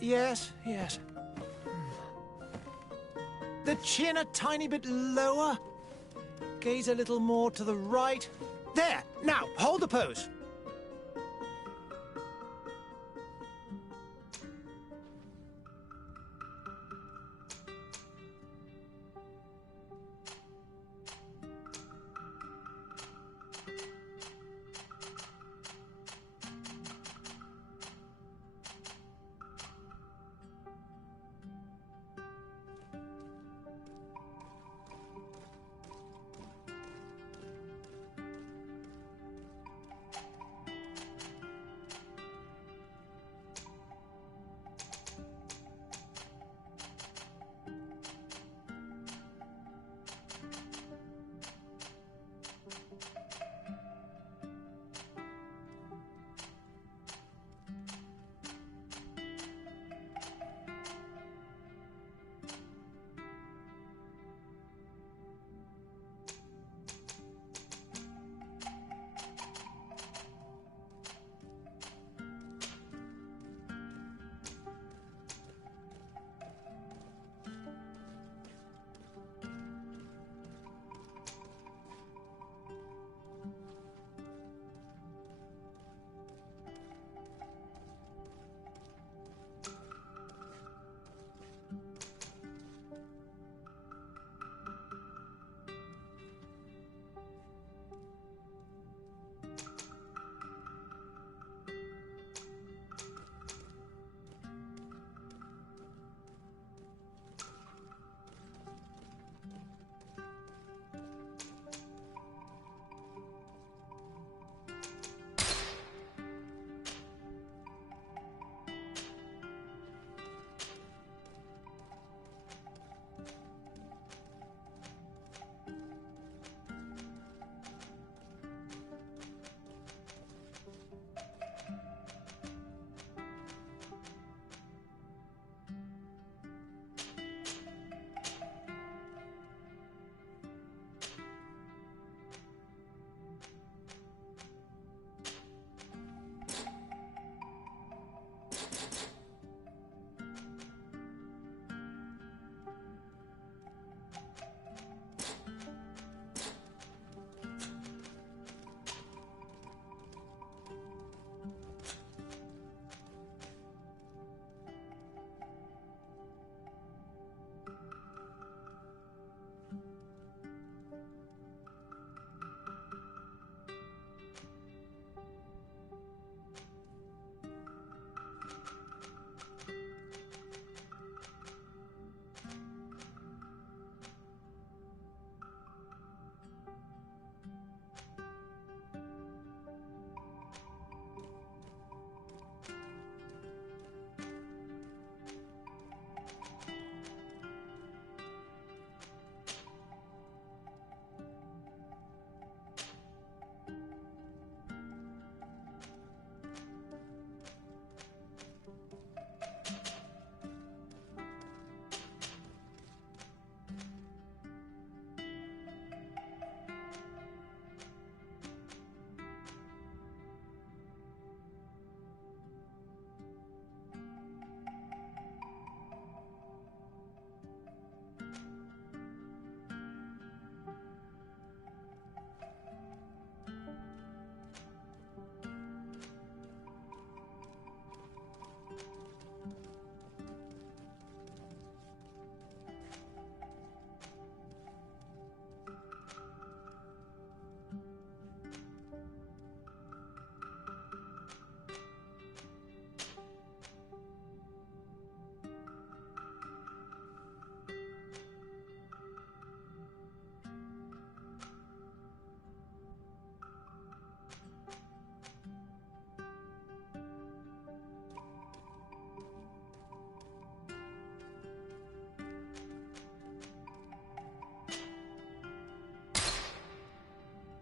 Yes, yes. The chin a tiny bit lower. Gaze a little more to the right. There! Now, hold the pose.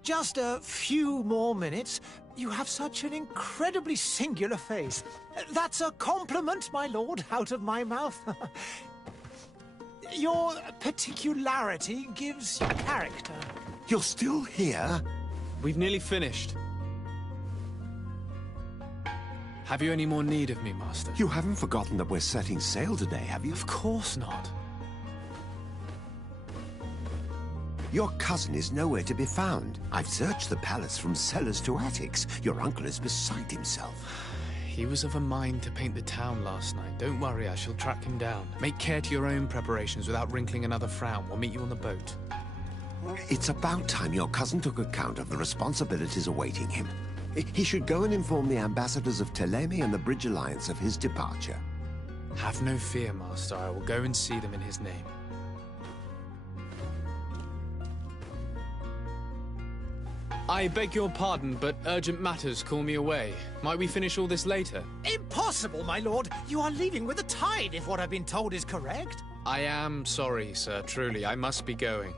Just a few more minutes. You have such an incredibly singular face. That's a compliment, my lord, out of my mouth. Your particularity gives you character. You're still here? We've nearly finished. Have you any more need of me, Master? You haven't forgotten that we're setting sail today, have you? Of course not. Your cousin is nowhere to be found. I've searched the palace from cellars to attics. Your uncle is beside himself. He was of a mind to paint the town last night. Don't worry, I shall track him down. Make care to your own preparations without wrinkling another frown. We'll meet you on the boat. It's about time your cousin took account of the responsibilities awaiting him. He should go and inform the ambassadors of Telemi and the Bridge Alliance of his departure. Have no fear, Master. I will go and see them in his name. I beg your pardon, but urgent matters call me away. Might we finish all this later? Impossible, my lord. You are leaving with the tide, if what I've been told is correct. I am sorry, sir. Truly, I must be going.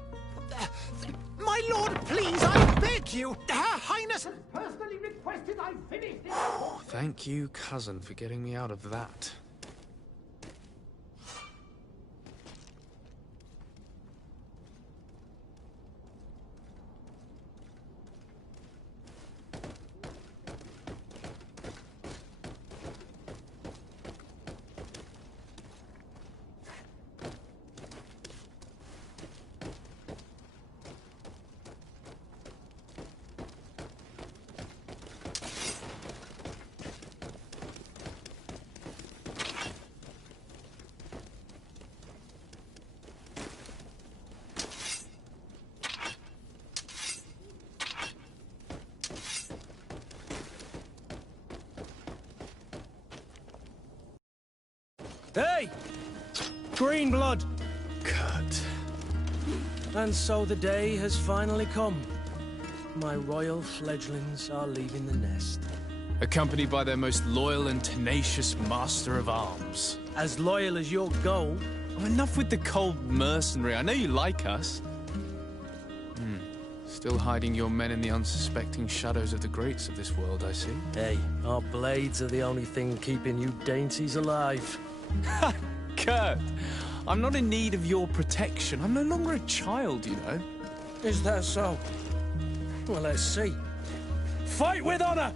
My lord, please, I beg you. Her Highness has personally requested I finish this. Thank you, cousin, for getting me out of that. Hey! Green blood! Kurt. And so the day has finally come. My royal fledglings are leaving the nest. Accompanied by their most loyal and tenacious master of arms. As loyal as your gold. Oh, enough with the cold mercenary. I know you like us. Still hiding your men in the unsuspecting shadows of the greats of this world, I see. Hey, our blades are the only thing keeping you dainties alive. Ha! Kurt! I'm not in need of your protection. I'm no longer a child, you know. Is that so? Well, let's see. Fight with honor!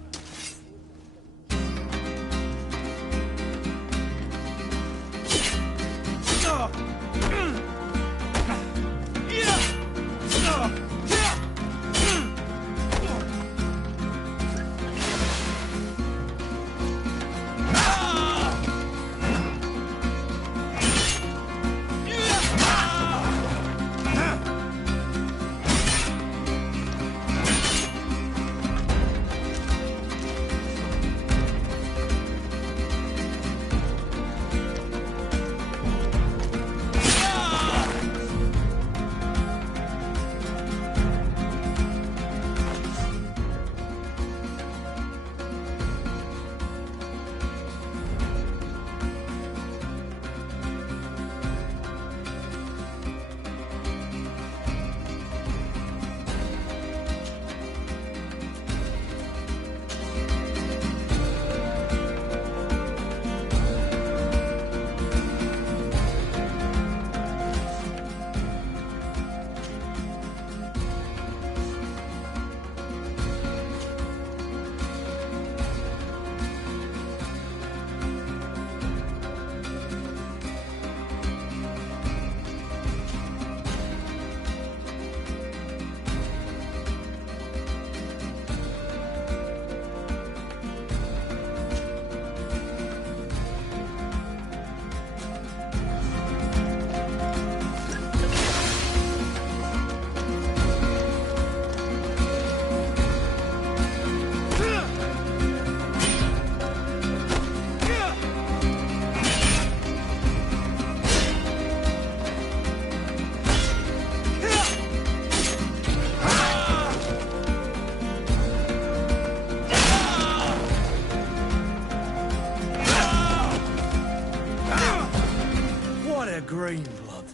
Green blood.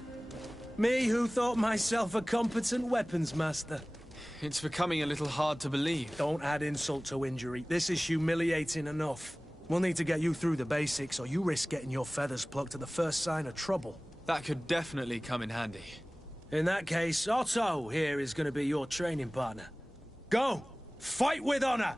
Me who thought myself a competent weapons master. It's becoming a little hard to believe. Don't add insult to injury. This is humiliating enough. We'll need to get you through the basics, or you risk getting your feathers plucked at the first sign of trouble. That could definitely come in handy. In that case, Otto here is going to be your training partner. Go! Fight with honor!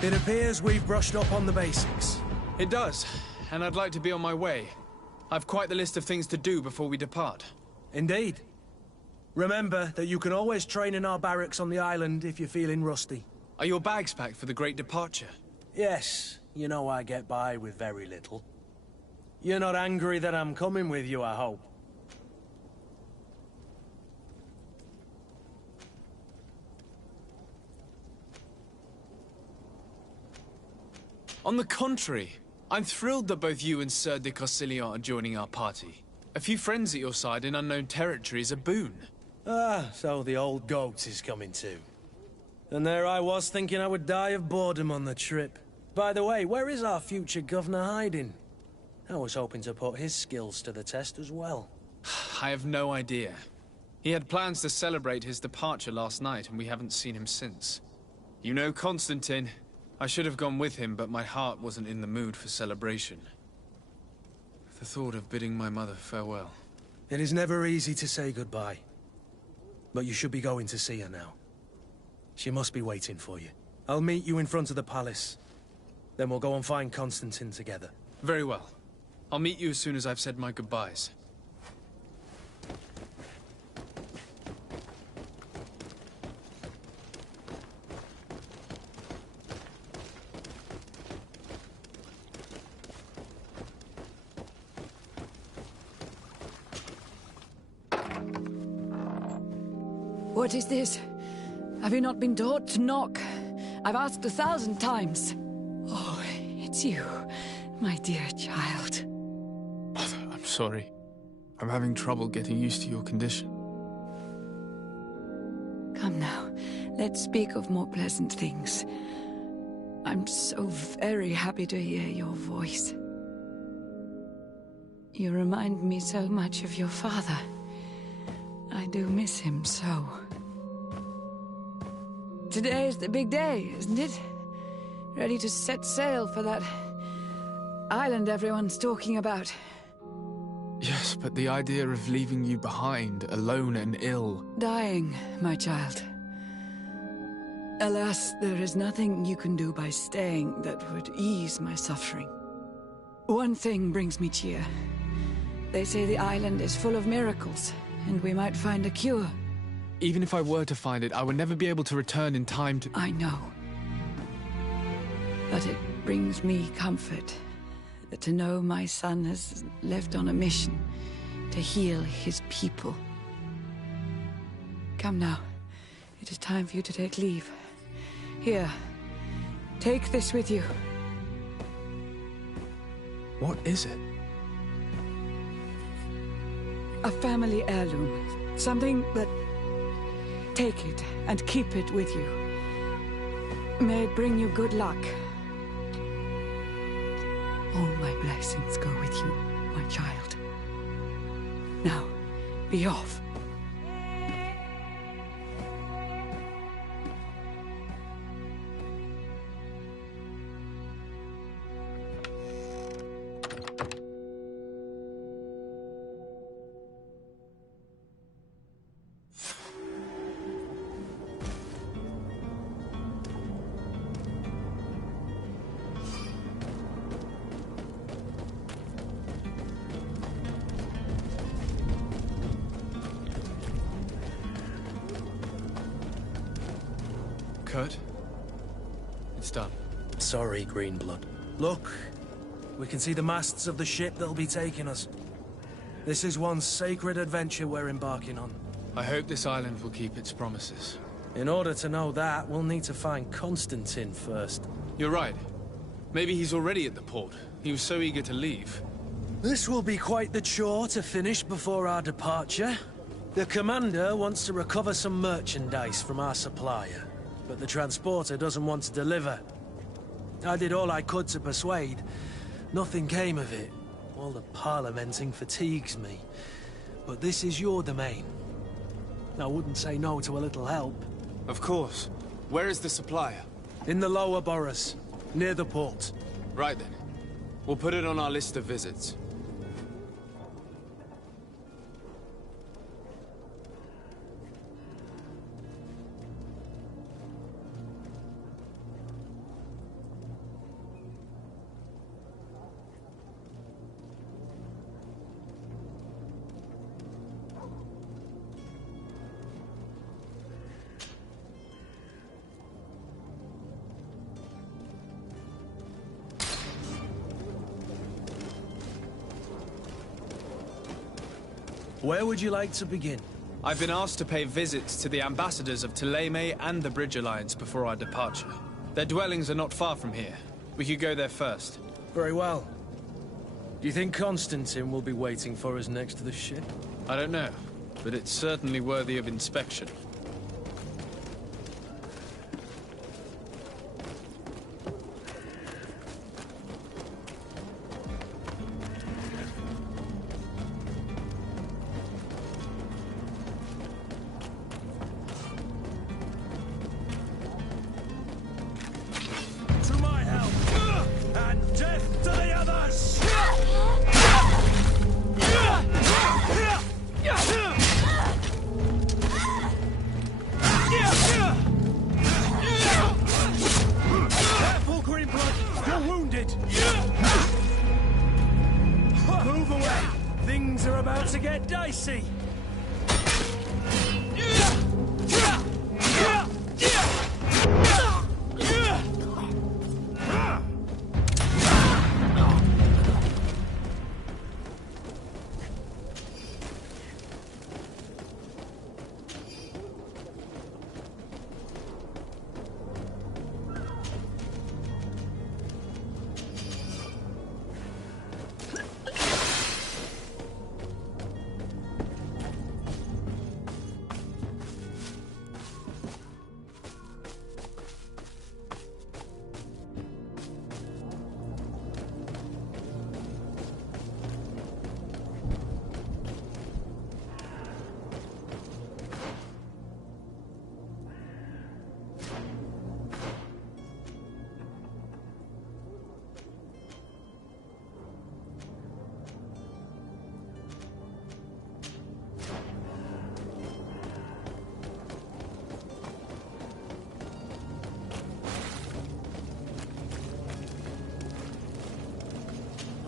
It appears we've brushed up on the basics. It does, and I'd like to be on my way. I've quite the list of things to do before we depart. Indeed. Remember that you can always train in our barracks on the island if you're feeling rusty. Are your bags packed for the great departure? Yes, you know I get by with very little. You're not angry that I'm coming with you, I hope. On the contrary, I'm thrilled that both you and Sir de Cossillon are joining our party. A few friends at your side in unknown territory is a boon. Ah, so the old goat is coming too. And there I was thinking I would die of boredom on the trip. By the way, where is our future governor hiding? I was hoping to put his skills to the test as well. I have no idea. He had plans to celebrate his departure last night, and we haven't seen him since. You know Constantine. I should have gone with him, but my heart wasn't in the mood for celebration. The thought of bidding my mother farewell. It is never easy to say goodbye. But you should be going to see her now. She must be waiting for you. I'll meet you in front of the palace. Then we'll go and find Constantine together. Very well. I'll meet you as soon as I've said my goodbyes. What is this? Have you not been taught to knock? I've asked 1,000 times. Oh, it's you, my dear child. Mother, I'm sorry. I'm having trouble getting used to your condition. Come now, let's speak of more pleasant things. I'm so very happy to hear your voice. You remind me so much of your father. I do miss him so. Today is the big day, isn't it? Ready to set sail for that island everyone's talking about. Yes, but the idea of leaving you behind, alone and ill... Dying, my child. Alas, there is nothing you can do by staying that would ease my suffering. One thing brings me cheer. They say the island is full of miracles, and we might find a cure. Even if I were to find it, I would never be able to return in time to... I know. But it brings me comfort to know my son has left on a mission to heal his people. Come now. It is time for you to take leave. Here, take this with you. What is it? A family heirloom. Something that... Take it and keep it with you. May it bring you good luck. All my blessings go with you, my child. Now, be off. Kurt? It's done. Sorry, Greenblood. Look, we can see the masts of the ship that'll be taking us. This is one sacred adventure we're embarking on. I hope this island will keep its promises. In order to know that, we'll need to find Constantine first. You're right. Maybe he's already at the port. He was so eager to leave. This will be quite the chore to finish before our departure. The commander wants to recover some merchandise from our supplier, but the transporter doesn't want to deliver. I did all I could to persuade. Nothing came of it. All the parliamenting fatigues me. But this is your domain. I wouldn't say no to a little help. Of course. Where is the supplier? In the lower boroughs, near the port. Right then. We'll put it on our list of visits. Where would you like to begin? I've been asked to pay visits to the ambassadors of Thélème and the Bridge Alliance before our departure. Their dwellings are not far from here. We could go there first. Very well. Do you think Constantine will be waiting for us next to the ship? I don't know, but it's certainly worthy of inspection. To my help! And death to the others! Careful, Greenblood! You're wounded! Move away! Things are about to get dicey!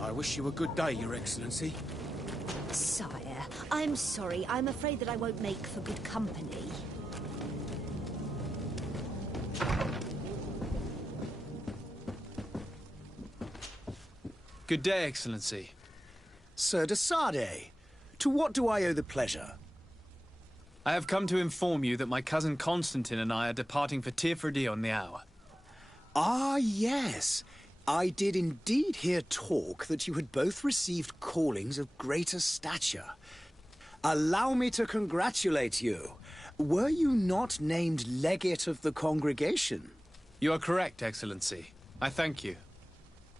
I wish you a good day, Your Excellency. Sire, I'm sorry. I'm afraid that I won't make for good company. Good day, Excellency. Sir de Sade, to what do I owe the pleasure? I have come to inform you that my cousin Constantine and I are departing for Tirfredi on the hour. Ah, yes. I did indeed hear talk that you had both received callings of greater stature. Allow me to congratulate you. Were you not named legate of the congregation? You are correct, Excellency. I thank you.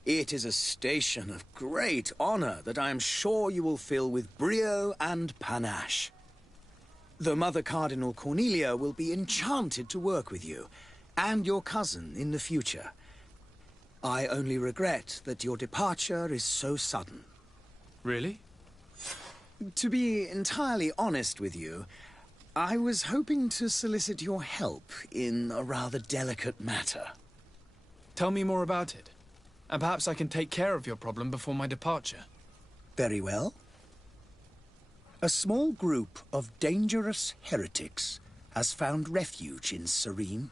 It is a station of great honor that I am sure you will fill with brio and panache. The Mother Cardinal Cornelia will be enchanted to work with you, and your cousin in the future. I only regret that your departure is so sudden. Really? To be entirely honest with you, I was hoping to solicit your help in a rather delicate matter. Tell me more about it, and perhaps I can take care of your problem before my departure. Very well. A small group of dangerous heretics has found refuge in Serene.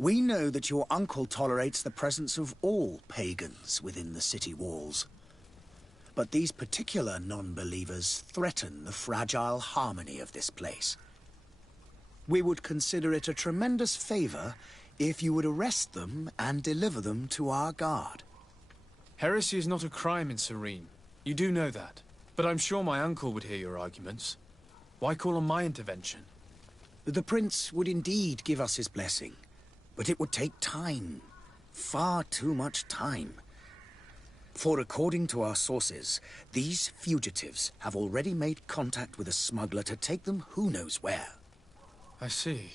We know that your uncle tolerates the presence of all pagans within the city walls. But these particular non-believers threaten the fragile harmony of this place. We would consider it a tremendous favor if you would arrest them and deliver them to our guard. Heresy is not a crime in Serene. You do know that. But I'm sure my uncle would hear your arguments. Why call on my intervention? The prince would indeed give us his blessing. But it would take time. Far too much time. For according to our sources, these fugitives have already made contact with a smuggler to take them who knows where. I see.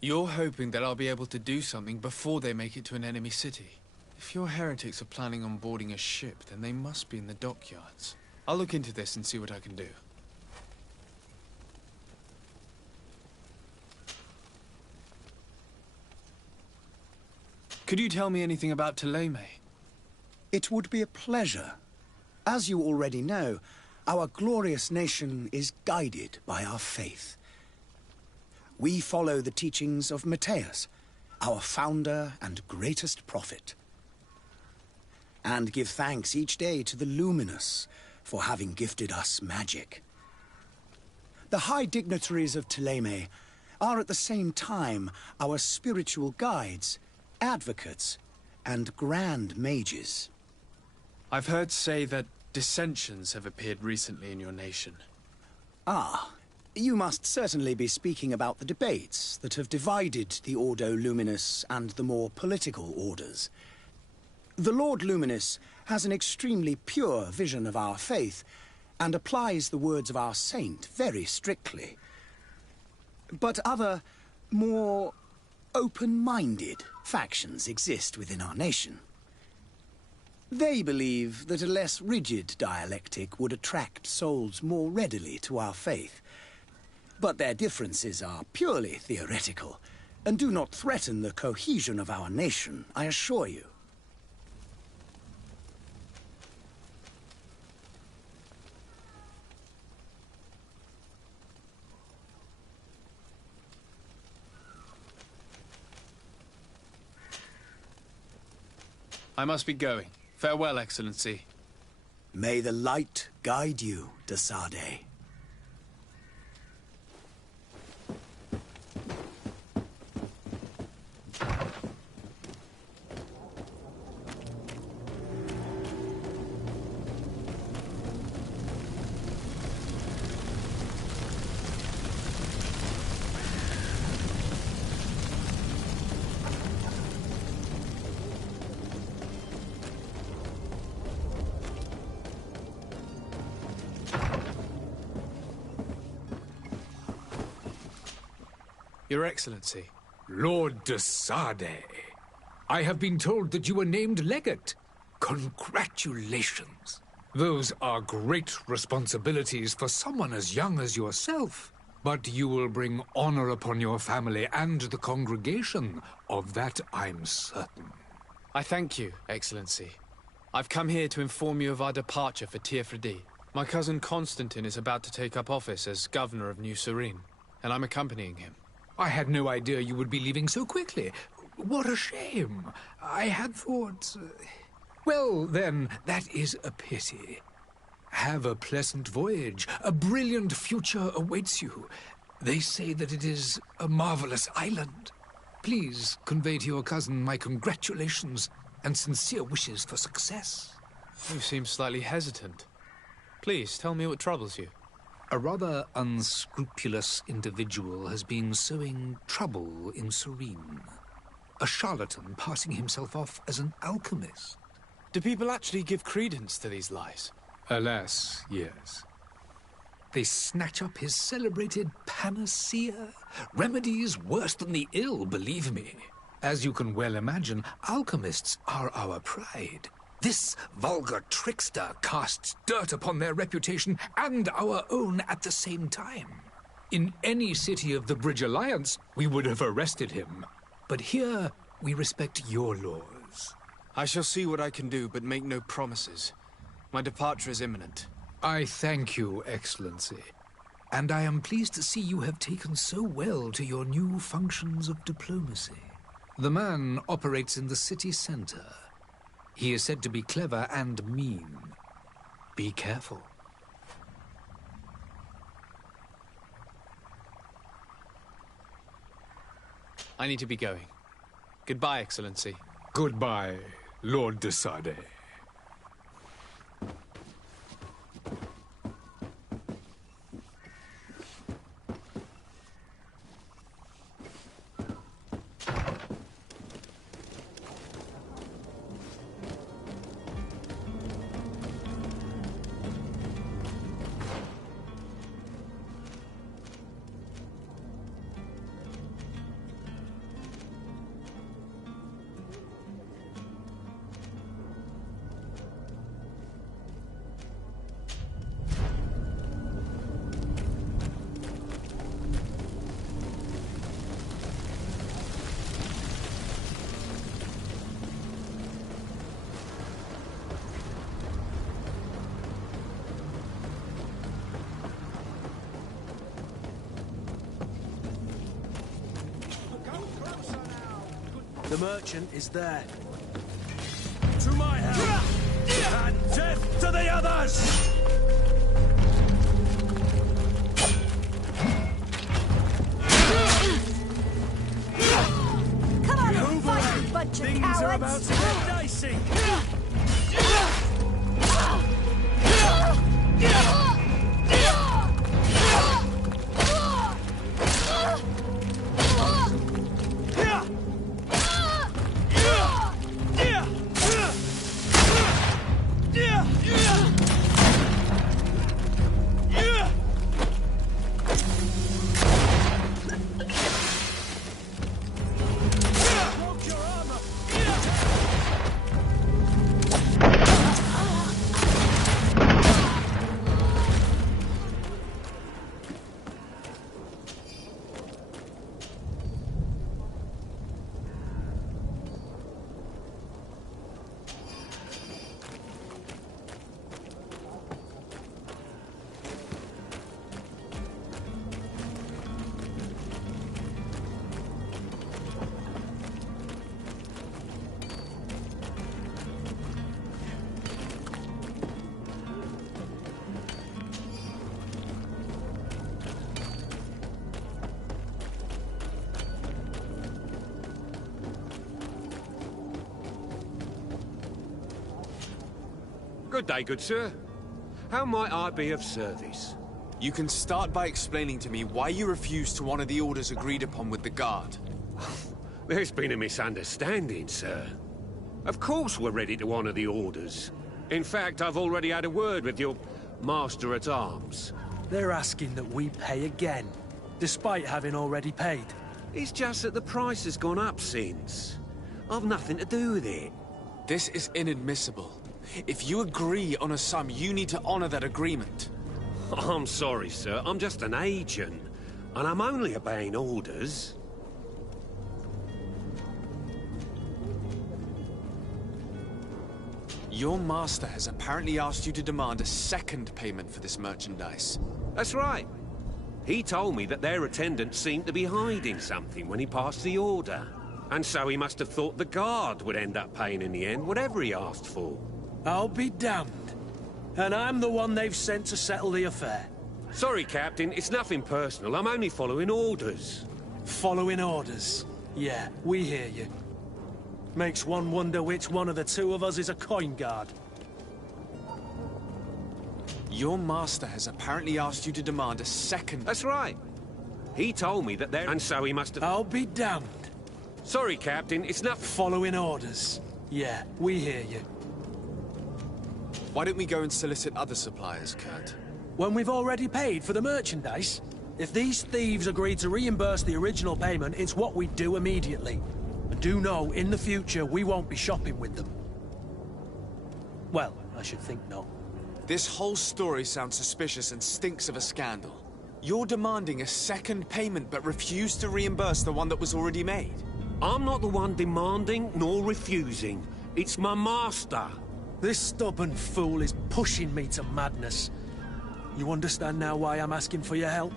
You're hoping that I'll be able to do something before they make it to an enemy city. If your heretics are planning on boarding a ship, then they must be in the dockyards. I'll look into this and see what I can do. Could you tell me anything about Thélème? It would be a pleasure. As you already know, our glorious nation is guided by our faith. We follow the teachings of Matthias, our founder and greatest prophet. And give thanks each day to the luminous, for having gifted us magic. The high dignitaries of Thélème are at the same time our spiritual guides, advocates, and grand mages. I've heard say that dissensions have appeared recently in your nation. Ah, you must certainly be speaking about the debates that have divided the Ordo Luminis and the more political orders. The Lord Luminous has an extremely pure vision of our faith and applies the words of our saint very strictly. But other, more open-minded factions exist within our nation. They believe that a less rigid dialectic would attract souls more readily to our faith. But their differences are purely theoretical and do not threaten the cohesion of our nation, I assure you. I must be going. Farewell, Excellency. May the light guide you, de Sade. Your Excellency. Lord de Sade, I have been told that you were named legate. Congratulations. Those are great responsibilities for someone as young as yourself. But you will bring honor upon your family and the congregation. Of that I'm certain. I thank you, Excellency. I've come here to inform you of our departure for Tiefredi. My cousin Constantine is about to take up office as governor of New Serene, and I'm accompanying him. I had no idea you would be leaving so quickly. What a shame. I had thought... Well, then, that is a pity. Have a pleasant voyage. A brilliant future awaits you. They say that it is a marvelous island. Please convey to your cousin my congratulations and sincere wishes for success. You seem slightly hesitant. Please, tell me what troubles you. A rather unscrupulous individual has been sowing trouble in Serene. A charlatan passing himself off as an alchemist. Do people actually give credence to these lies? Alas, yes. They snatch up his celebrated panacea. Remedies worse than the ill, believe me. As you can well imagine, alchemists are our pride. This vulgar trickster casts dirt upon their reputation and our own at the same time. In any city of the Bridge Alliance, we would have arrested him. But here, we respect your laws. I shall see what I can do, but make no promises. My departure is imminent. I thank you, Excellency. And I am pleased to see you have taken so well to your new functions of diplomacy. The man operates in the city center. He is said to be clever and mean. Be careful. I need to be going. Goodbye, Excellency. Goodbye, Lord de Sade. The merchant is there. To my help! And death to the others! Good day, good sir. How might I be of service? You can start by explaining to me why you refused to honor the orders agreed upon with the guard. There's been a misunderstanding, sir. Of course we're ready to honor the orders. In fact, I've already had a word with your master-at-arms. They're asking that we pay again, despite having already paid. It's just that the price has gone up since. I've nothing to do with it. This is inadmissible. If you agree on a sum, you need to honor that agreement. I'm sorry, sir. I'm just an agent. And I'm only obeying orders. Your master has apparently asked you to demand a second payment for this merchandise. That's right. He told me that their attendant seemed to be hiding something when he passed the order. And so he must have thought the guard would end up paying in the end, whatever he asked for. I'll be damned. And I'm the one they've sent to settle the affair. Sorry, Captain, it's nothing personal. I'm only following orders. Following orders? Yeah, we hear you. Makes one wonder which one of the two of us is a coin guard. Your master has apparently asked you to demand a second... That's right. He told me that there... And so he must have... I'll be damned. Sorry, Captain, it's not... Following orders. Yeah, we hear you. Why don't we go and solicit other suppliers, Kurt? When we've already paid for the merchandise? If these thieves agree to reimburse the original payment, it's what we do immediately. And do know, in the future, we won't be shopping with them. Well, I should think not. This whole story sounds suspicious and stinks of a scandal. You're demanding a second payment but refuse to reimburse the one that was already made. I'm not the one demanding nor refusing. It's my master. This stubborn fool is pushing me to madness. You understand now why I'm asking for your help?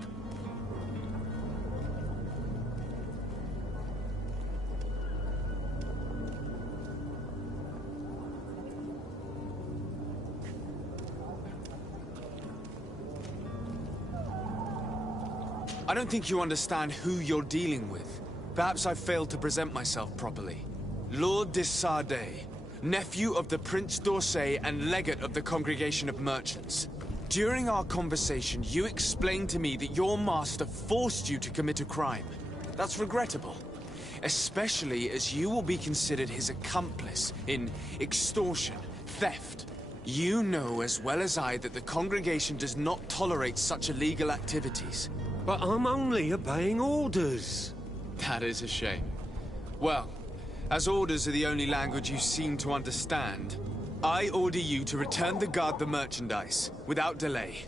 I don't think you understand who you're dealing with. Perhaps I failed to present myself properly. Lord de Sardet, nephew of the Prince d'Orsay and legate of the Congregation of Merchants. During our conversation, you explained to me that your master forced you to commit a crime. That's regrettable, especially as you will be considered his accomplice in extortion, theft. You know as well as I that the Congregation does not tolerate such illegal activities. But I'm only obeying orders. That is a shame. Well, as orders are the only language you seem to understand, I order you to return the guard the merchandise, without delay.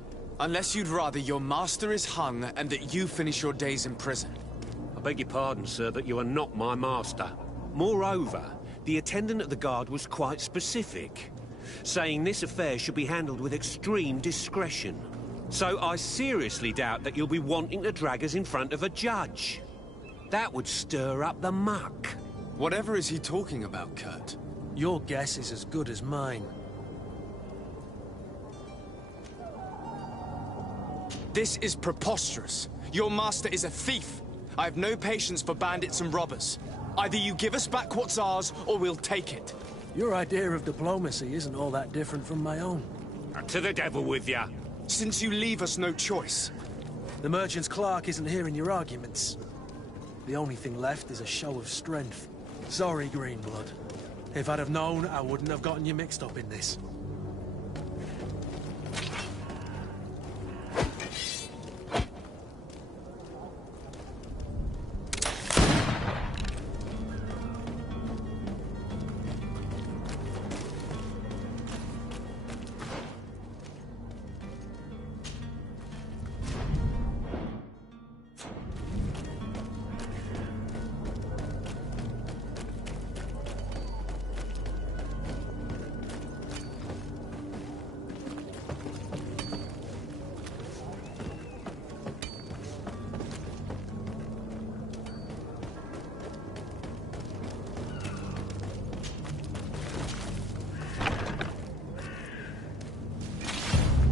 Unless you'd rather your master is hung and that you finish your days in prison. I beg your pardon, sir, but you are not my master. Moreover, the attendant at the guard was quite specific, saying this affair should be handled with extreme discretion. So I seriously doubt that you'll be wanting to drag us in front of a judge. That would stir up the muck. Whatever is he talking about, Kurt? Your guess is as good as mine. This is preposterous. Your master is a thief. I have no patience for bandits and robbers. Either you give us back what's ours, or we'll take it. Your idea of diplomacy isn't all that different from my own. To the devil with ya. Since you leave us no choice. The merchant's clerk isn't hearing your arguments. The only thing left is a show of strength. Sorry, Greenblood. If I'd have known, I wouldn't have gotten you mixed up in this.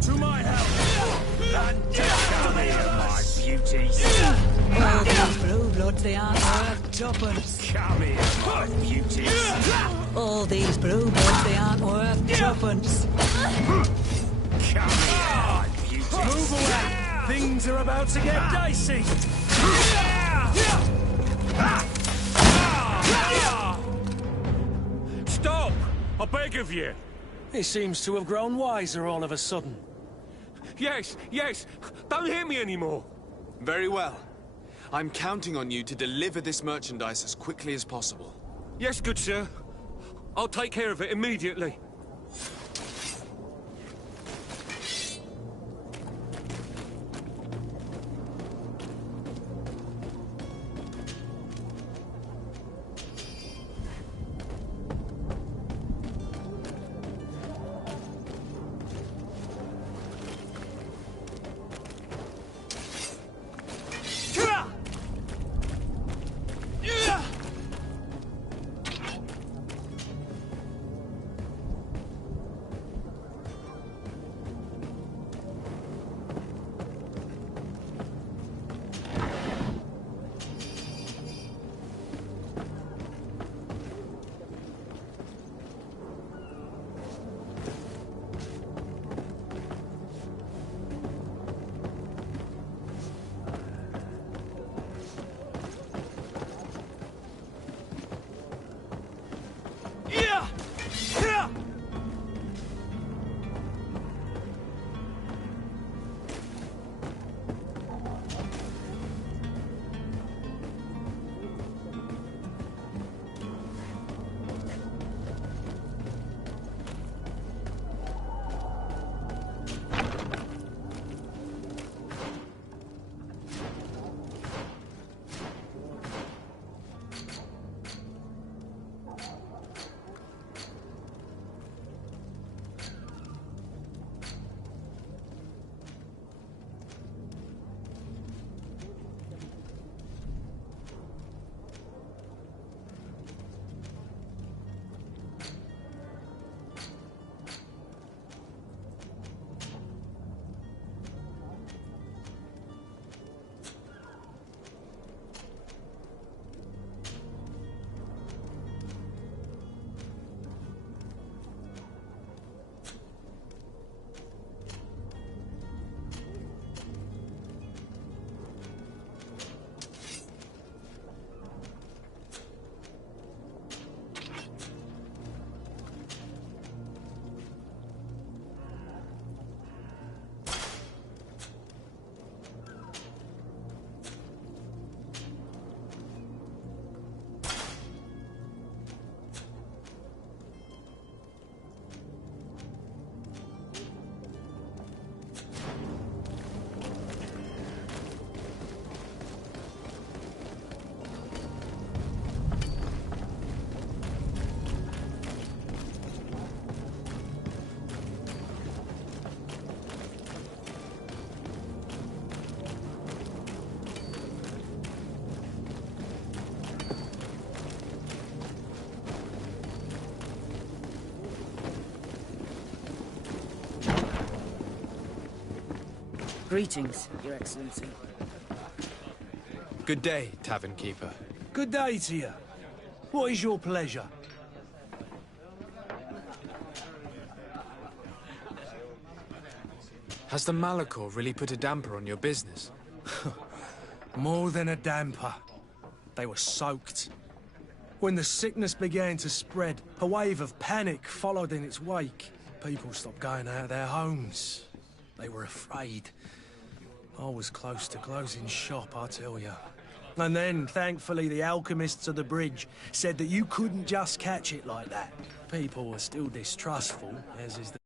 To my help! And come here, my beauties! Oh, these blue bloods, they aren't worth tuppence. Come here, my beauties! All these bluebirds, they aren't worth tuppence. Come here, beauty. Move away! Things are about to get dicey! Stop! I beg of you. He seems to have grown wiser all of a sudden. Yes, yes. Don't hit me anymore. Very well. I'm counting on you to deliver this merchandise as quickly as possible. Yes, good sir. I'll take care of it immediately. Greetings, Your Excellency. Good day, Tavern Keeper. Good day to you. What is your pleasure? Has the Malachor really put a damper on your business? More than a damper. They were soaked. When the sickness began to spread, a wave of panic followed in its wake. People stopped going out of their homes. They were afraid. I was close to closing shop, I tell you. And then, thankfully, the alchemists of the bridge said that you couldn't just catch it like that. People were still distrustful, as is the